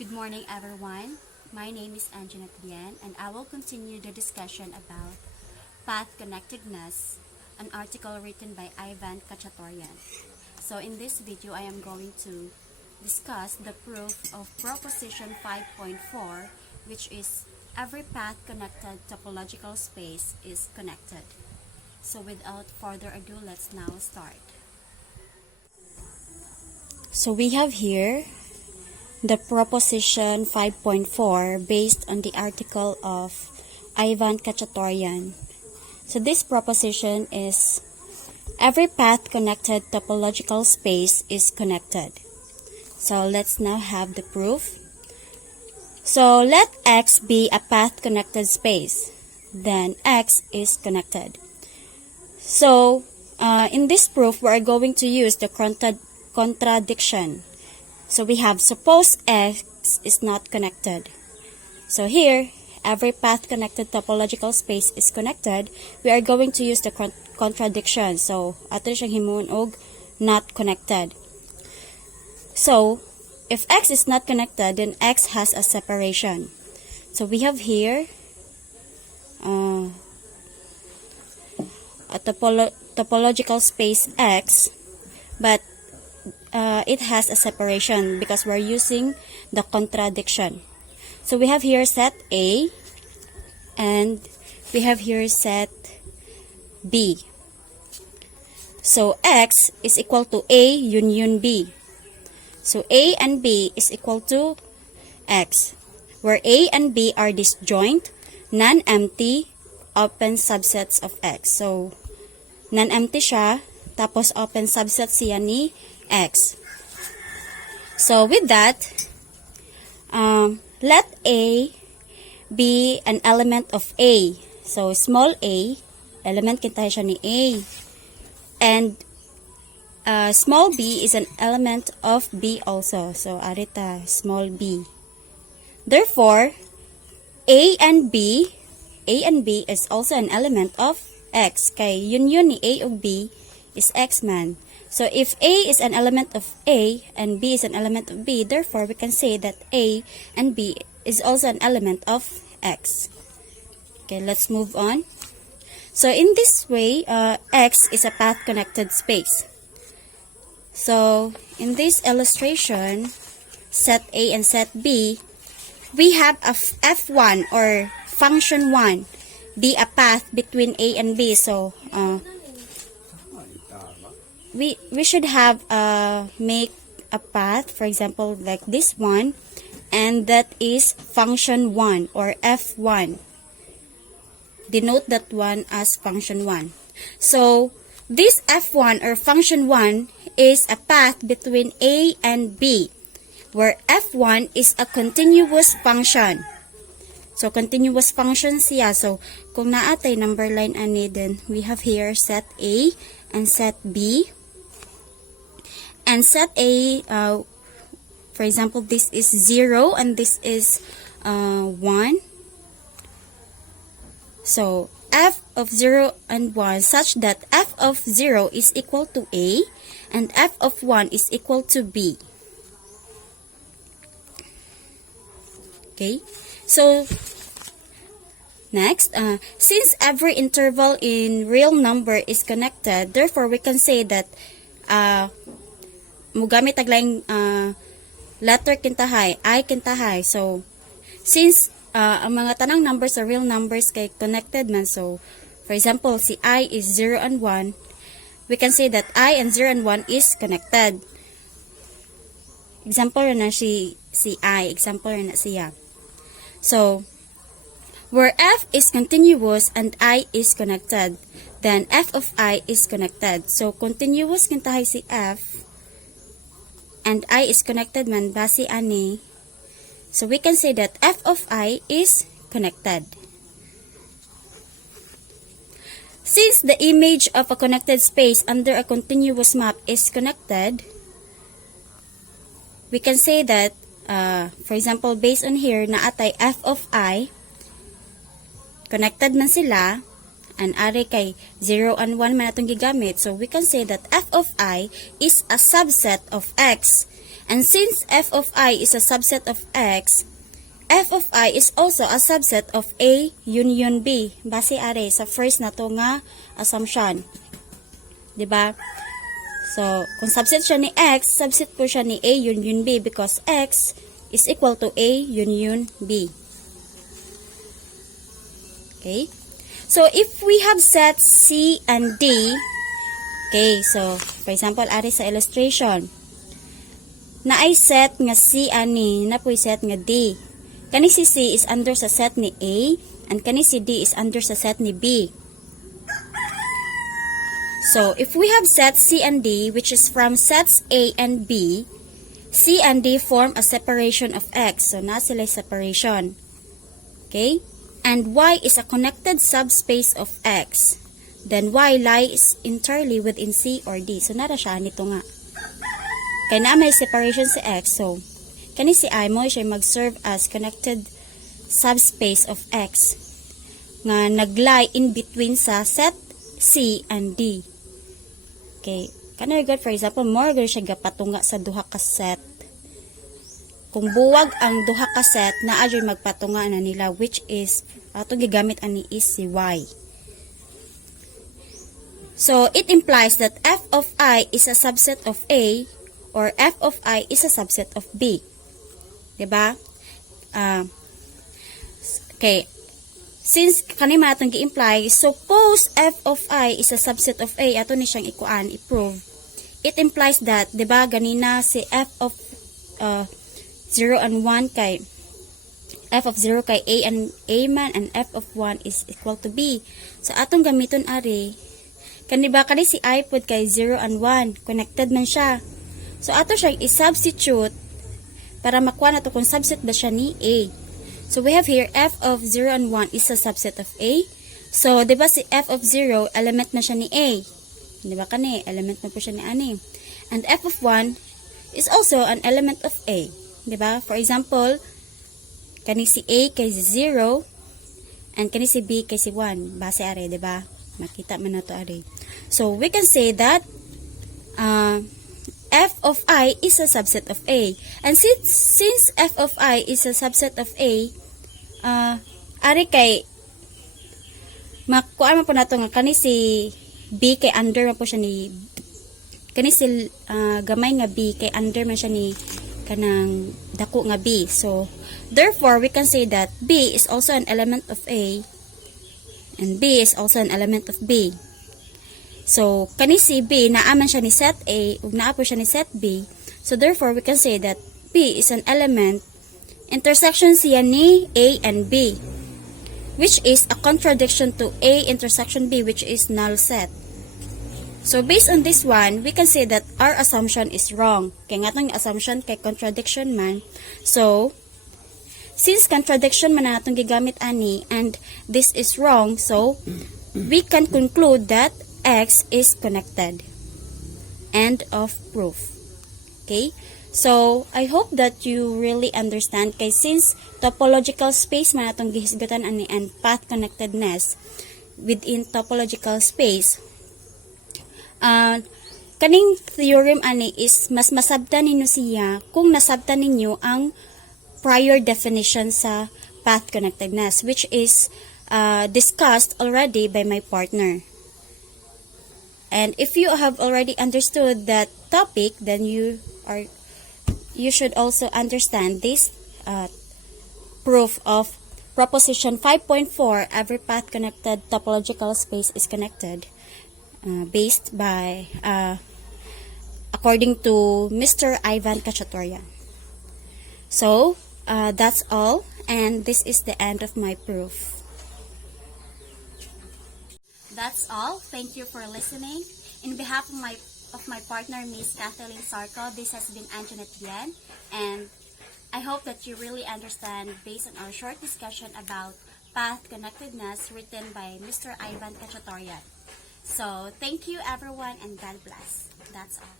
Good morning, everyone. My name is Kachatourian, and I will continue the discussion about path connectedness, an article written by Kachatourian. So in this video, I am going to discuss the proof of proposition 5.4, which is every path connected topological space is connected. So without further ado, let's now start. So we have here the proposition 5.4 based on the article of Kachatourian. So this proposition is every path connected topological space is connected. So let's now have the proof. So let X be a path connected space. Then X is connected. So in this proof, we are going to use the contradiction. So we have suppose X is not connected. So here, every path connected topological space is connected. We are going to use the contradiction. So ato siyang himuon og not connected. So if X is not connected, then X has a separation. So we have here a topological space X, but it has a separation because we're using the contradiction. So we have here set A and we have here set B. So X is equal to A union B. So A and B is equal to X, where A and B are disjoint, non-empty, open subsets of X. So non-empty siya, tapos open subset siya ni X. So with that, let A be an element of A. So small a, element kintahi siya ni A. And small b is an element of B also. So arita, small b. Therefore, A and B is also an element of X. Kay union ni A ug B is X man. So if A is an element of A and B is an element of B, therefore we can say that A and B is also an element of X. Okay, let's move on. So in this way, X is a path connected space. So in this illustration, set A and set B, we have a F1 or function 1 be a path between A and B. So we should have make a path, for example, like this one, and that is function 1 or F1. Denote that one as function 1. So this F1 or function 1 is a path between A and B, where F1 is a continuous function. So continuous function siya. So kung naatay number line ani, then we have here set A and set B. And set A, for example, this is 0 and this is 1. So f of 0 and 1 such that f of 0 is equal to A and f of 1 is equal to B. Okay, so next, since every interval in real number is connected, therefore we can say that mugamit taglaing letter kintahay, I kintahay. So since ang mga tanang numbers are real numbers kay connected man, so for example si I is 0 and 1, we can say that I and 0 and 1 is connected. Example na si I, example na siya. So where F is continuous and I is connected, then F of I is connected. So continuous kintahay si F and I is connected man base ani. So we can say that F of I is connected. Since the image of a connected space under a continuous map is connected, we can say that, for example, based on here, naatay F of I, connected man sila, and are kay 0 and 1 man atong gigamit. So we can say that F of I is a subset of X And since f of I is a subset of x, f of I is also a subset of A union B. Base are sa first na to nga assumption. Diba? So, kung subset siya ni x, subset po siya ni A union B because x is equal to A union B. Okay? So, if we have sets C and D, okay, so, for example, ari sa illustration, na ay set nga C ani, na po set nga D. Kani si C is under sa set ni A, and kani si D is under sa set ni B. So, if we have sets C and D, which is from sets A and B, C and D form a separation of X. So, na sila separation. Okay? And Y is a connected subspace of X. Then Y lies entirely within C or D. So, nara siya nito nga. Kaya na may separation si X. So, kani si I mo siya mag-serve as connected subspace of X nga nag-lie in between sa set C and D. Okay. Kana good, for example, more gud siya gapatunga sa duha ka set. Kung buwag ang duha ka set, naa jud magpatunga na nila, which is ato gigamit ani is si Y. So it implies that f of I is a subset of A or f of I is a subset of B. Diba? Okay. Since kanima atong gi-imply, suppose f of I is a subset of A, ato ni siyang ikuan, i-prove. It implies that, diba, ganina si f of 0 and 1 kay f of 0 kay A and A man, and f of 1 is equal to B. So atong gamiton ari, kaniba kani si I pod kay 0 and 1, connected man siya. So ato siyang i-substitute para makuha na to kung subset ba siya ni A. So we have here f of 0 and 1 is a subset of A. So, di ba si f of 0, element na siya ni A. Di ba kani? Element na po siya ni ani. And f of 1 is also an element of A. Di ba? For example, kani si A kay 0 and kani si B kay si 1. Base are, di ba? Makita man na to are. So, we can say that f of I is a subset of A. And since f of I is a subset of A, ari kay makuha man po nato nga kani si B kay under man po siya ni kani si gamay nga B kay under man siya ni kanang dako nga B. So therefore we can say that B is also an element of A and B is also an element of B. So kani si B naa man siya ni set A ug naa po siya ni set B. So therefore we can say that B is an element intersection siya ni A and B, which is a contradiction to A intersection B, which is null set. So based on this one, we can say that our assumption is wrong. Kaya nga itong assumption kay contradiction man. So since contradiction man na itong gigamit ani and this is wrong, so we can conclude that X is connected. End of proof. Okay? So, I hope that you really understand kay since topological space man atong gihisgatan ani and path connectedness within topological space, kaning theorem ani is mas masabtan ninyo siya kung nasabtan ninyo ang prior definition sa path connectedness, which is discussed already by my partner. And if you have already understood that topic, then you should also understand this proof of proposition 5.4, every path connected topological space is connected, based by according to Mr. Ivan Kachatourian. So that's all, and this is the end of my proof. That's all. Thank you for listening. In behalf of my partner, Miss Kathleen Sarko, this has been Antoinette Bien, and I hope that you really understand based on our short discussion about path connectedness written by Mr. Ivan Kachatourian. So, thank you everyone, and God bless. That's all.